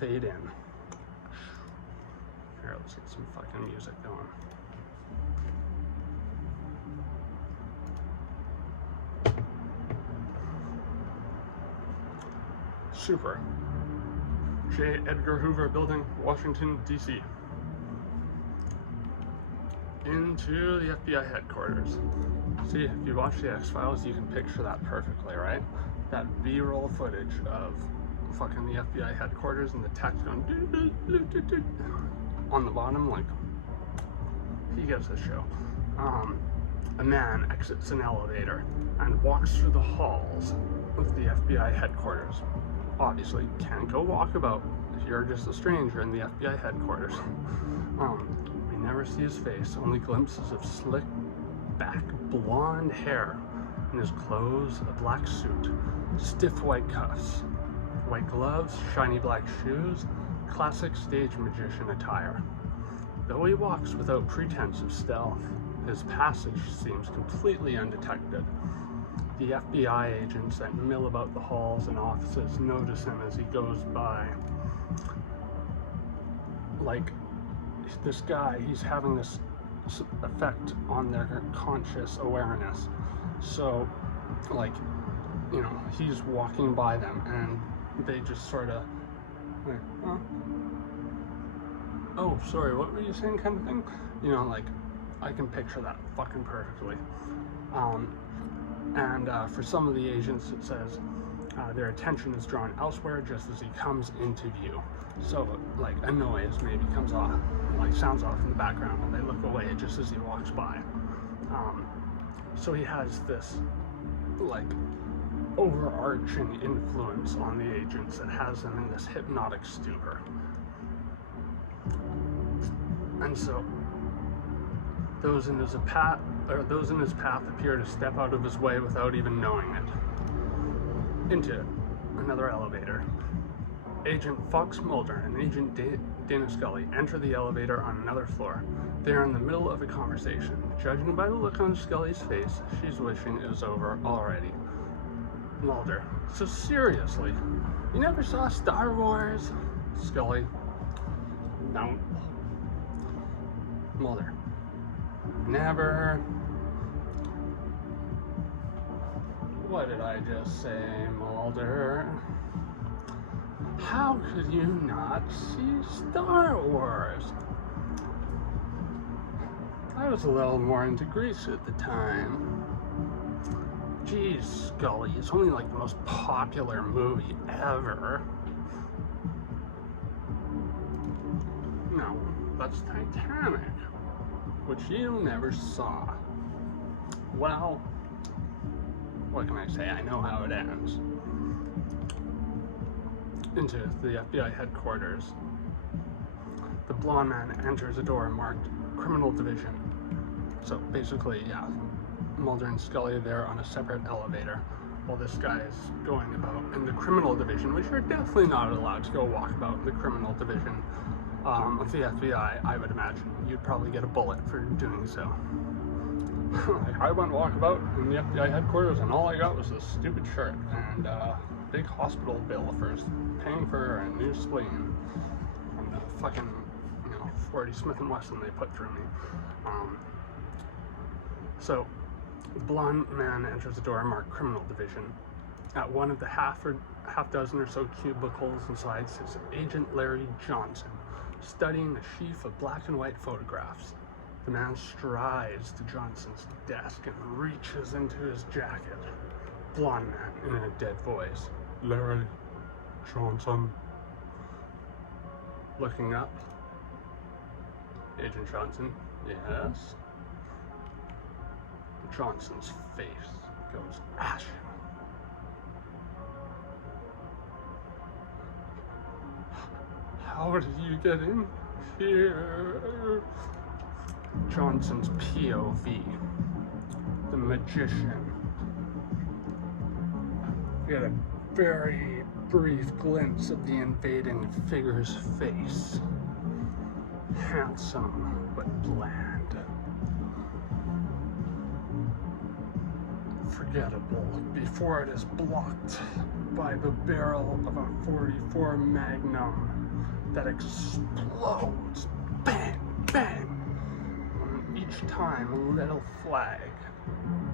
fade in. Here, let's get some fucking music going. Super. J. Edgar Hoover Building, Washington, D.C. Into the FBI headquarters. See, if you watch the X-Files, you can picture that perfectly, right? That B-roll footage of fucking the FBI headquarters and the text going on the bottom, like, he gives a show. A man exits an elevator and walks through the halls of the FBI headquarters. Obviously, can't go walkabout if you're just a stranger in the FBI headquarters. We never see his face, only glimpses of slick back blonde hair, in his clothes, a black suit, stiff white cuffs, white gloves, shiny black shoes, classic stage magician attire. Though he walks without pretense of stealth, his passage seems completely undetected. The FBI agents that mill about the halls and offices notice him as he goes by. Like, this guy, he's having this effect on their conscious awareness. So, like, you know, he's walking by them and they just sort of like, oh, sorry, what were you saying, kind of thing? You know, like, I can picture that fucking perfectly. For some of the agents, it says their attention is drawn elsewhere just as he comes into view. So, like, a noise maybe comes off, like, sounds off in the background, and they look away just as he walks by. So he has this, like, overarching influence on the agents that has them in this hypnotic stupor. And so those in his path appear to step out of his way without even knowing it. Into another elevator. Agent Fox Mulder and Agent Dana Scully enter the elevator on another floor. They are in the middle of a conversation. Judging by the look on Scully's face, she's wishing it was over already. Mulder: so seriously, you never saw Star Wars? Scully: no. Mulder: never. What did I just say, Mulder? How could you not see Star Wars? I was a little more into Grease at the time. Geez, Scully, it's only like the most popular movie ever. No, that's Titanic, which you never saw. Well, what can I say? I know how it ends. Into the FBI headquarters. The blonde man enters a door marked Criminal Division. So basically, yeah, Mulder and Scully are there on a separate elevator while this guy is going about in the Criminal Division, which you're definitely not allowed to go walk about in the Criminal Division of the FBI. I would imagine you'd probably get a bullet for doing so. Like, I went walkabout in the FBI headquarters and all I got was this stupid shirt and big hospital bill for paying for a new spleen from the fucking, 40 Smith & Wesson they put through me. So the blonde man enters the door marked Criminal Division. At one of the half dozen or so cubicles inside sits Agent Larry Johnson, studying a sheaf of black and white photographs. The man strides to Johnson's desk and reaches into his jacket. Blonde man in a dead voice: Larry Johnson. Looking up. Agent Johnson: yes. Johnson's face goes ashen. How did you get in here? Johnson's POV. The magician. We had a very brief glimpse of the invading figure's face. Handsome but bland. Forgettable before it is blocked by the barrel of a .44 Magnum. that explodes. Bang, bang. And each time a little flag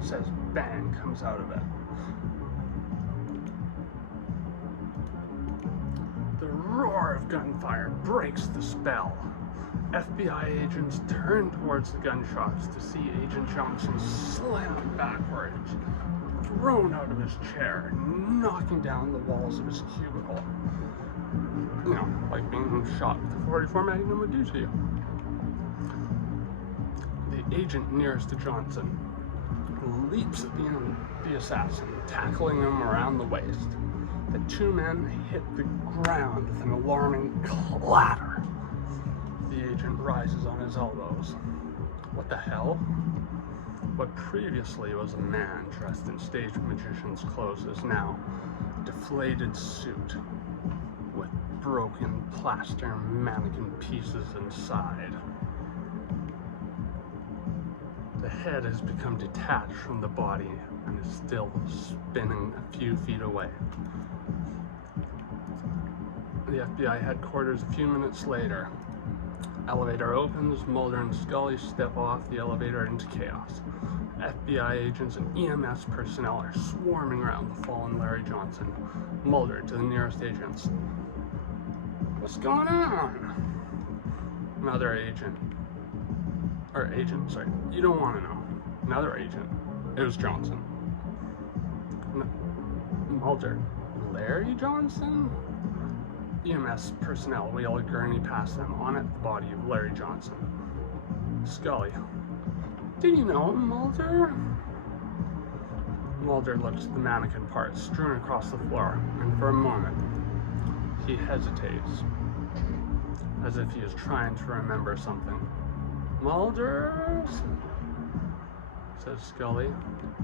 says bang comes out of it. The roar of gunfire breaks the spell. FBI agents turn towards the gunshots to see Agent Johnson slam backwards, thrown out of his chair, knocking down the walls of his cubicle. You know, like being shot with a .44 Magnum would do to you. The agent nearest to Johnson leaps at the assassin, tackling him around the waist. The two men hit the ground with an alarming clatter. The agent rises on his elbows. What the hell? What previously was a man dressed in stage magician's clothes is now a deflated suit with broken plaster mannequin pieces inside. The head has become detached from the body and is still spinning a few feet away. The FBI headquarters a few minutes later. Elevator opens, Mulder and Scully step off the elevator into chaos. FBI agents and EMS personnel are swarming around the fallen Larry Johnson. Mulder to the nearest agents. What's going on? Another agent. Sorry. You don't want to know. Another agent. It was Johnson. Mulder. Larry Johnson? EMS personnel wheel a gurney past them, on it the body of Larry Johnson. Scully. Do you know him, Mulder? Mulder looks at the mannequin parts strewn across the floor, and for a moment, he hesitates, as if he is trying to remember something. Mulder, says Scully,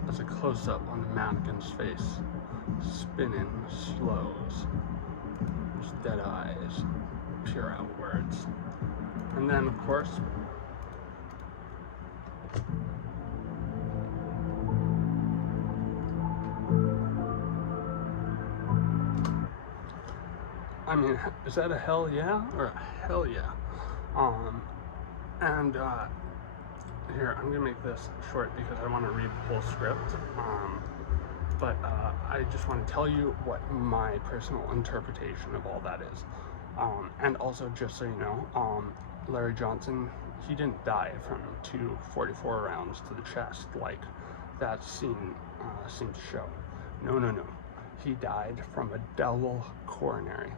as a close-up on the mannequin's face, spinning slows. His dead eyes peer outwards. And then, of course, I mean, is that a hell yeah or a hell yeah? Here, I'm gonna make this short because I want to read the whole script. But I just want to tell you what my personal interpretation of all that is. And also, just so you know, Larry Johnson, he didn't die from 2 .44 rounds to the chest like that scene seemed to show. No. He died from a double coronary.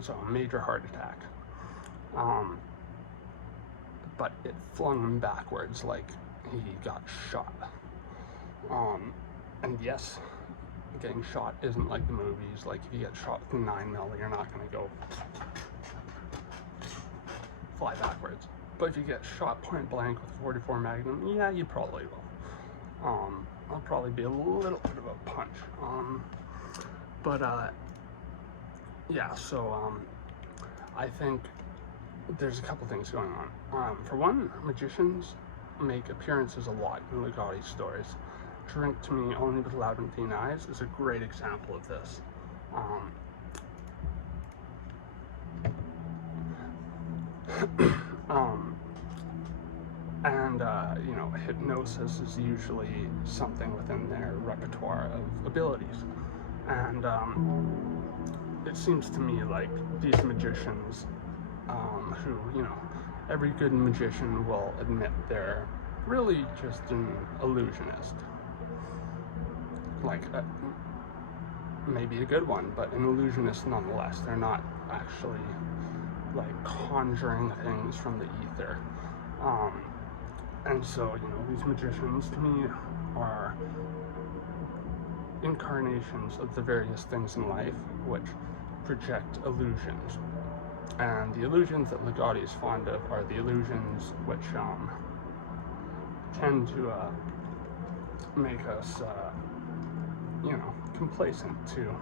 So a major heart attack. But it flung him backwards like he got shot. And yes, getting shot isn't like the movies. Like if you get shot with a 9mm, you're not gonna go fly backwards. But if you get shot point blank with a .44 Magnum, yeah, you probably will. That'll probably be a little bit of a punch. Yeah, so I think there's a couple things going on. For one, magicians make appearances a lot in Ligati's stories. Drink to Me Only with Labyrinthine Eyes is a great example of this. You know, hypnosis is usually something within their repertoire of abilities. And it seems to me like these magicians, who, you know, every good magician will admit they're really just an illusionist. Like, maybe a good one, but an illusionist nonetheless. They're not actually, like, conjuring things from the ether. And so, you know, these magicians, to me, are incarnations of the various things in life which project illusions. And the illusions that Ligati is fond of are the illusions which tend to make us, you know, complacent to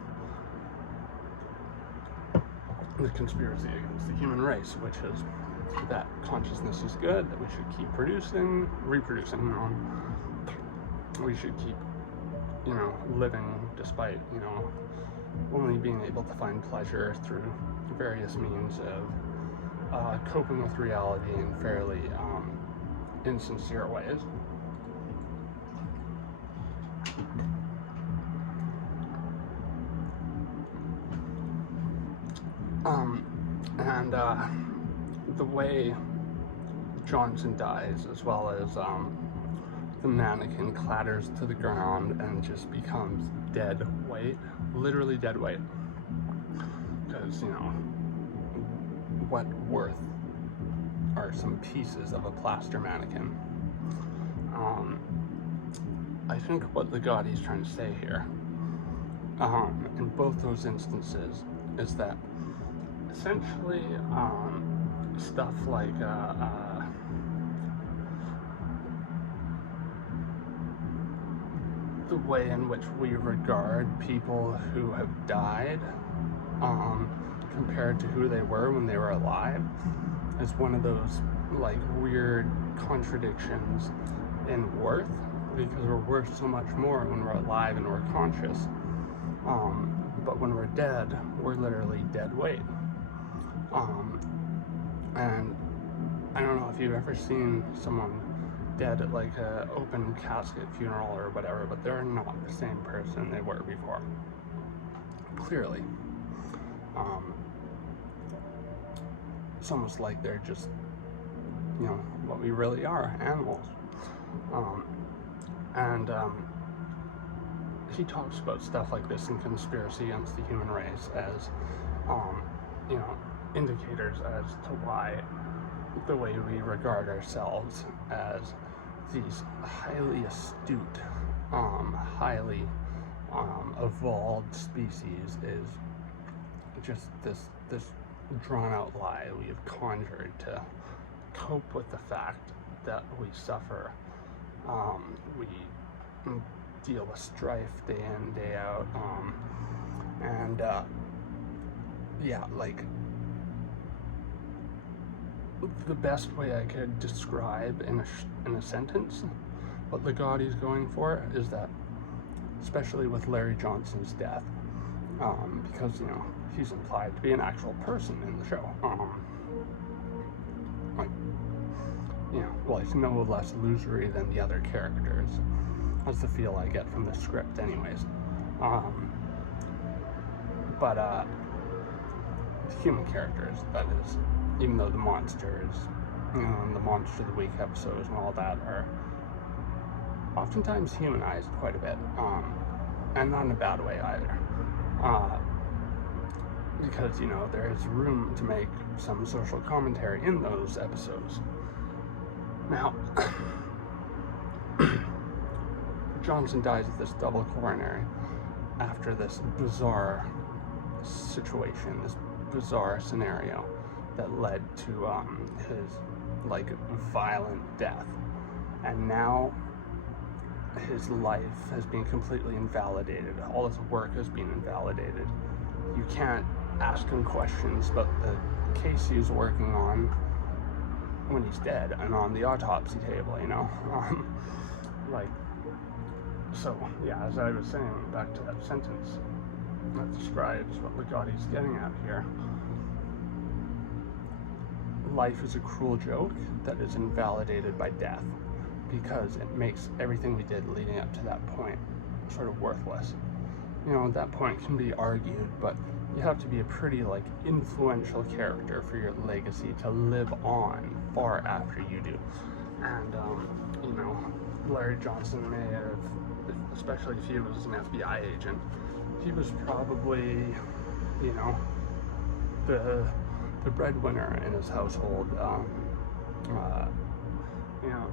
the conspiracy against the human race, which is that consciousness is good, that we should keep reproducing, we should keep, you know, living despite, you know, only being able to find pleasure through various means of coping with reality in fairly insincere ways. And the way Johnson dies, as well as the mannequin clatters to the ground and just becomes dead weight, literally dead weight. Because, you know, what worth are some pieces of a plaster mannequin? I think what Ligotti's trying to say here, in both those instances, is that essentially stuff like the way in which we regard people who have died compared to who they were when they were alive is one of those like weird contradictions in worth, because we're worth so much more when we're alive and we're conscious, but when we're dead, we're literally dead weight. And I don't know if you've ever seen someone dead at like a open casket funeral or whatever, but they're not the same person they were before. Clearly. It's almost like they're just, you know, what we really are, animals. He talks about stuff like this in Conspiracy Against the Human Race as, you know, indicators as to why the way we regard ourselves as these highly astute, highly evolved species is just this drawn out lie we have conjured to cope with the fact that we suffer. We deal with strife day in, day out, yeah, like the best way I could describe in a sentence what Ligotti's going for is that, especially with Larry Johnson's death, because, you know, he's implied to be an actual person in the show, like, you know, well, he's no less illusory than the other characters. That's the feel I get from the script anyways. But the human characters, that is, even though the monsters, you know, and the Monster of the Week episodes and all that are oftentimes humanized quite a bit, and not in a bad way either, because, you know, there is room to make some social commentary in those episodes. Now, Johnson dies of this double coronary after this bizarre situation, this bizarre scenario that led to his like violent death, and now his life has been completely invalidated. All his work has been invalidated. You can't ask him questions about the case he's working on when he's dead and on the autopsy table, you know. Like, so yeah, as I was saying, back to that sentence that describes what Ligotti's getting at here. Life is a cruel joke that is invalidated by death, because it makes everything we did leading up to that point sort of worthless. You know, that point can be argued, but you have to be a pretty like influential character for your legacy to live on far after you do. And you know, Larry Johnson may have, especially if he was an FBI agent, he was probably, you know, the breadwinner in his household. You know,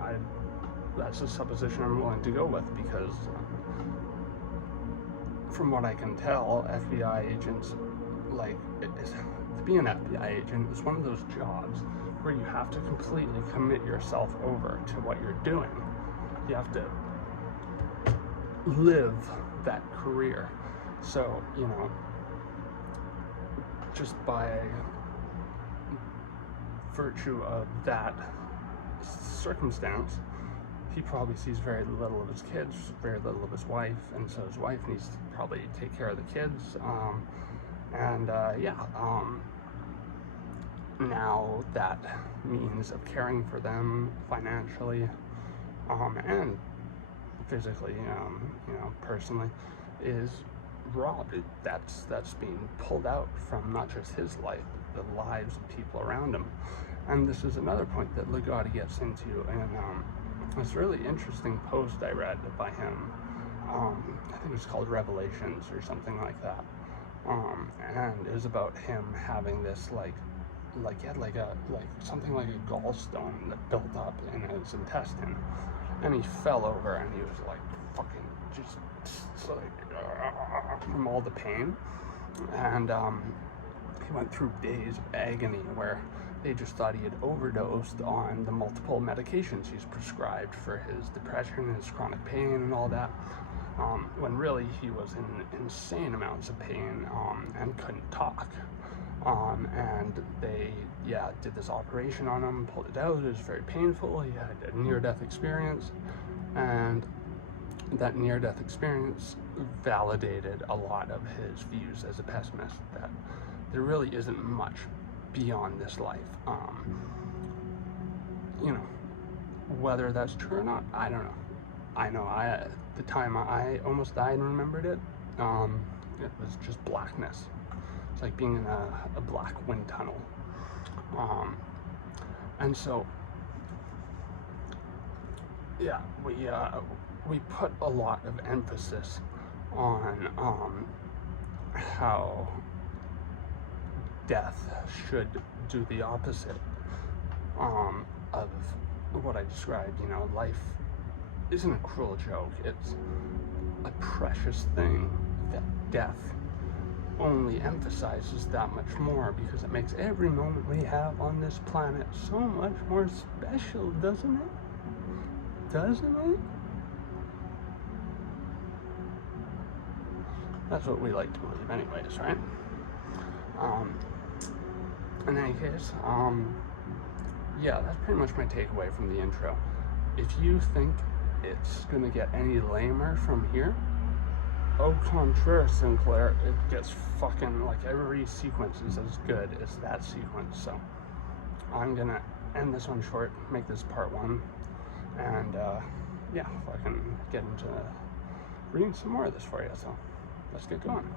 that's a supposition I'm willing to go with, because from what I can tell, FBI agents, like, to be an FBI agent is one of those jobs where you have to completely commit yourself over to what you're doing. You have to live that career. So, you know, just by virtue of that circumstance, he probably sees very little of his kids, very little of his wife, and so his wife needs to probably take care of the kids. Now that means of caring for them financially and physically, personally, is robbed. That's being pulled out from not just his life, but the lives of people around him. And this is another point that Ligotti gets into in this really interesting post I read by him. I think it was called Revelations or something like that. And it was about him having this he had something like a gallstone that built up in his intestine, and he fell over and he was like fucking just from all the pain, and he went through days of agony where they just thought he had overdosed on the multiple medications he's prescribed for his depression, his chronic pain, and all that, when really he was in insane amounts of pain and couldn't talk. And they did this operation on him, pulled it out. It was very painful. He had a near-death experience, and that near-death experience validated a lot of his views as a pessimist, that there really isn't much beyond this life. Whether that's true or not, I don't know. I know at the time I almost died and remembered it. It was just blackness. It's like being in a black wind tunnel. And so, we put a lot of emphasis on how death should do the opposite of what I described. Life isn't a cruel joke. It's a precious thing that death only emphasizes that much more, because it makes every moment we have on this planet so much more special, doesn't it? Doesn't it? That's what we like to believe anyways, right? In any case, that's pretty much my takeaway from the intro. If you think it's gonna get any lamer from here, au contraire, Sinclair, it gets fucking, every sequence is as good as that sequence. So I'm gonna end this one short, make this part 1, and fucking get into reading some more of this for you. So let's get going.